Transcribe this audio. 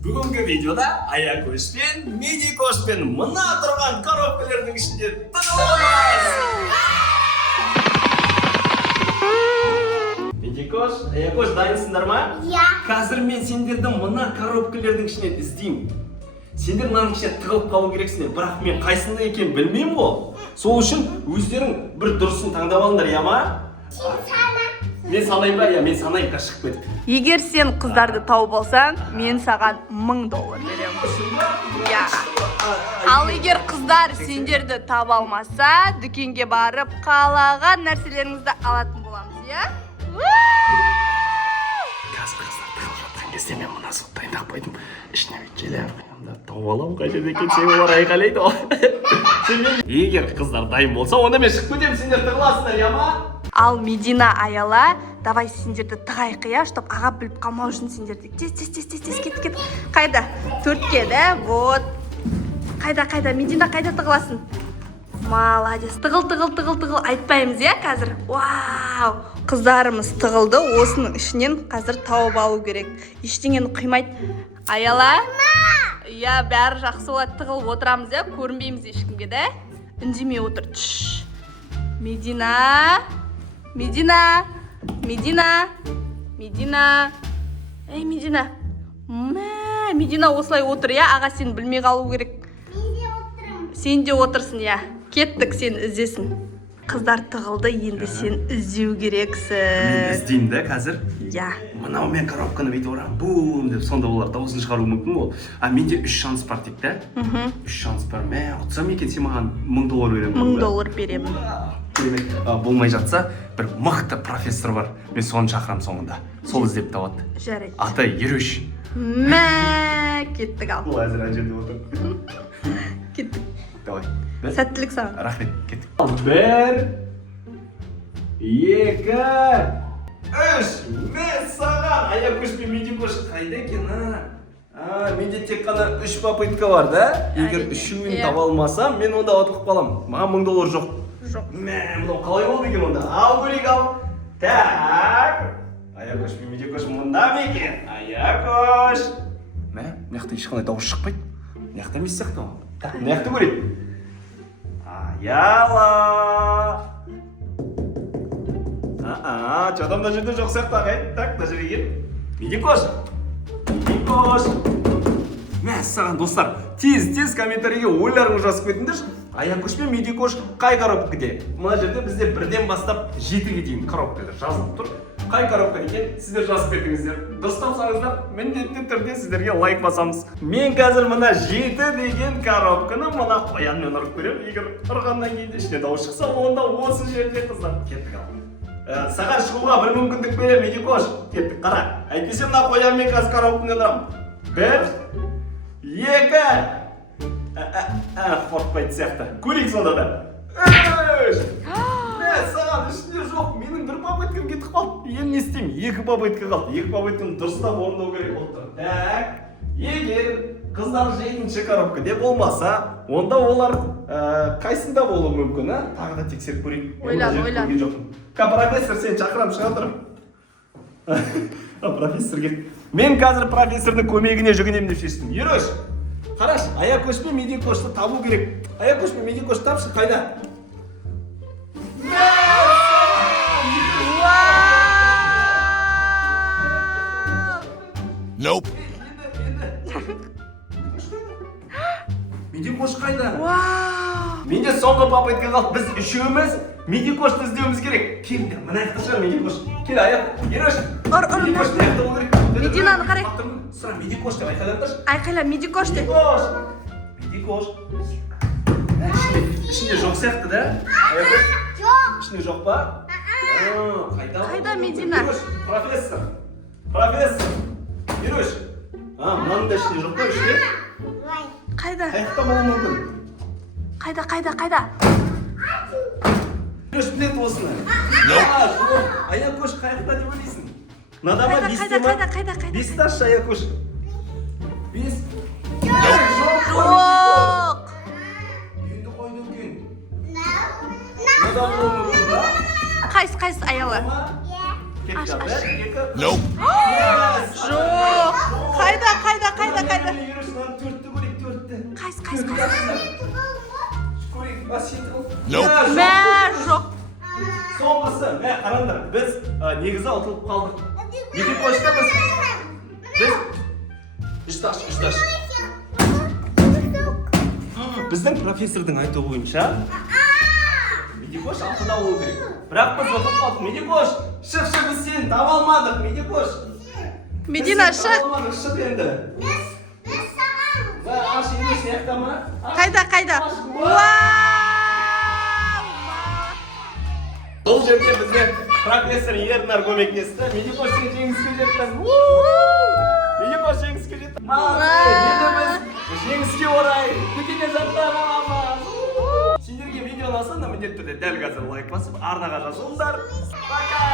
Бүгінгі видеода Аякөш пен Медикош пен мына тұрған коробкалардың ішінде тығыламыз. Медикош, Аякөш, дайынсыңдар ма? Иә. Қазір мен сендерді мына коробкалардың ішінен іздеймін. Сендер мынаның ішіне тығылып қалу керексіңдер, бірақ мен қайсында екенін білмеймін ғой. Сол үшін өздерің бір дұрысын таңдап алыңдар, я ма? Мен санайын ба? Я, мен санайын, шығып кетіп. Егер сен қыздарды тауып алсаң, мен саған $1000 беремін. Иә. Ал егер қыздар сендерді таба алмаса, дүкенге барып қалаған нәрселеріңізді алатын боламыз, иә? Қазір қыздар тығылып жатқан кезде мен мына суды дайындап қойдым. Ішіне желер қойымда тауып аламын, қай жерде екен сен олар айқайлайды ғой. Егер қыздар дайын болса, онда мен шығып кетемін, сендер тығыласыңдар, я ма? Ал Медина, Аяла, давай сендерді тығайық, иә, чтоб аға біліп қалмау үшін сендерді. Тез, кет. Қайда? Төртке, да? Вот. Қайда, Медина қайда тығыласын? Молодец. Тығыл. Айтпаймыз, иә, қазір? Вау! Қыздарымыз тығылды. Осының ішінен қазір тауып алу керек. Ештеңені құймайды. Аяла? Иә, бәрі жақсы болады. Тығылып отырамыз, иә? Көрінбейміз ешкімге, да? Үндемей отыр. Медина. Эй, Медина. Медина осылай отыр, я? Аға сен білмей қалу керек. Мен де отырмын. Сен де отырсың, я. Кеттік, сен іздесін. Қыздар тығылды, енді сен іздеу керексің. Мен іздеймін да қазір. Я. Мынау мен коробканы бүйтіп орамын, бум деп, сонда олар дауысын шығару мүмкін ғой. Менде 3 шанс бар дейді да. 3 шанс бар. Мен ұтсам екен, сен маған $1000 беремін. $1000 беремін. Болмай жатса, бір мықты профессор бар. Мен соны шақырамын соңында. Сол іздеп табады. Жарайды. Аты Ереш. Кеттік ал. Ол әзір ана жерде отыр. Кеттік. Давай. Сәттілік саған. Рахмет, кеттік. 1, 2, 3. Мен саған. Аякөш пен Медикош қайда екен, менде тек қана 3 попытка бар, да? Егер үшеуін таба алмасам, мен онда ұтылып қаламын. Маған $1000 жоқ. Мынау қалай болды екен онда? Ал көрейік, ал. Так. Аякөш пен Медикош мұнда ма екен? Аякөш. Мынақты ешқандай дауыс шықпайды. Мынақты емес сияқты ол. Так, мынақты көрейік. Аяла. Что-то мына жерде жоқ сияқты ағай. Так, мына жерге кел. Медикош. Мәссаған достар, тез комментарийге ойларыңыз жазып кетіңдерші. Аякөш пен Медикош қай коробкаде? Мына жерде бізде 1-ден бастап 7-ге дейін коробкалар жазылып тұр. Қай коробка екен, сіздер жазып кетіңіздер. Дұрыс тапсаңыздар, міндетті түрде сіздерге лайк басамыз. Мен қазір мына 7 деген коробканы мына қоянмен ұрып көремін. Егер ұрғаннан кейін ішіне дауыс шықса, онда осы жерде қыздар. Кеттік ал. Саған шығуға бір мүмкіндік берем, Медикош. Кеттік, қара. Әйтпесе мына қоянмен қазір коробканы ұрам. 1, 2. Қорқпайды сияқты. Көрейік сонда да. 3. Саған ішінде жоқ, менің бір попыткам кетіп қалды. Енді не істеймін? 2 попытка қалды. 2 попытканы дұрыстап орындау керек болып тұр. Так, егер қыздар 7-ші коробкада болмаса, онда олар қайсында болуы мүмкін, тағы да тексеріп көрейік. Ойлан. Профессор, сен шақырам, шыға тұр. Профессор кет. Мен қазір профессордың көмегіне жүгінемін деп шештім. Ереш, қараш, Аякөш пен Медикошты табу керек. Аякөш пен Медикош тапшы, қайда? Nope. Медикош қайда? Вау! Менде соңғы попытка қалды. Біз үшеуміз Медикошты іздеуіміз керек. Келдер, мына жақта шығар Медикош. Кел, Аяқ. Ереш. Медикош мына жақта болу керек. Мединаны қарай. Сұра, Медикош деп айқайлатыршы. Айқайла, Медикош деп. Медикош. Ішінде жоқ сияқты, да? Жоқ. Ішінде жоқ па? Қайда Медина? Профессор. Ереш. Мынаның да ішінде жоқ па, ішінде? Қайда? Қайықта болу мүмкін. Қайда? Ереш, білет осыны. Аякөш қайықта деп ойлайсың. Надама 5-те ма? Қайда? 5 таш Аякөш. 5. Жоқ! Енді қойды екен. Надам болу мүмкін ба? Қайсы Аяла? Кетті, 1, 2. Nope. Жоқ! Қайда? өзіңізді жақсыздар. Көрейік, бас жетіп. мә жоқ Соңғысы, мә қараңдар, біз негізі ұтылып қалдық. Медикошта біз үшташ. Біздің профессордың айтуы бойынша Медикош алтыда болу керек. Бірақ біз ұтылып қалдық. Медикош, шық, біз сені таба алмадық, Медикош. Медина шық Шық енді. Аш енді сияқты ма? қайда вау Бұл жерде бізге профессор Ернар көмектесті. Медикош сен жеңіске жеттің. Медикош жеңіске жетті. Енді біз жеңіске орай көтене заттар аламыз. Сендерге видео ұнаса, міндетті түрде дәл қазір лайк басып, арнаға жазылыңдар. Пока!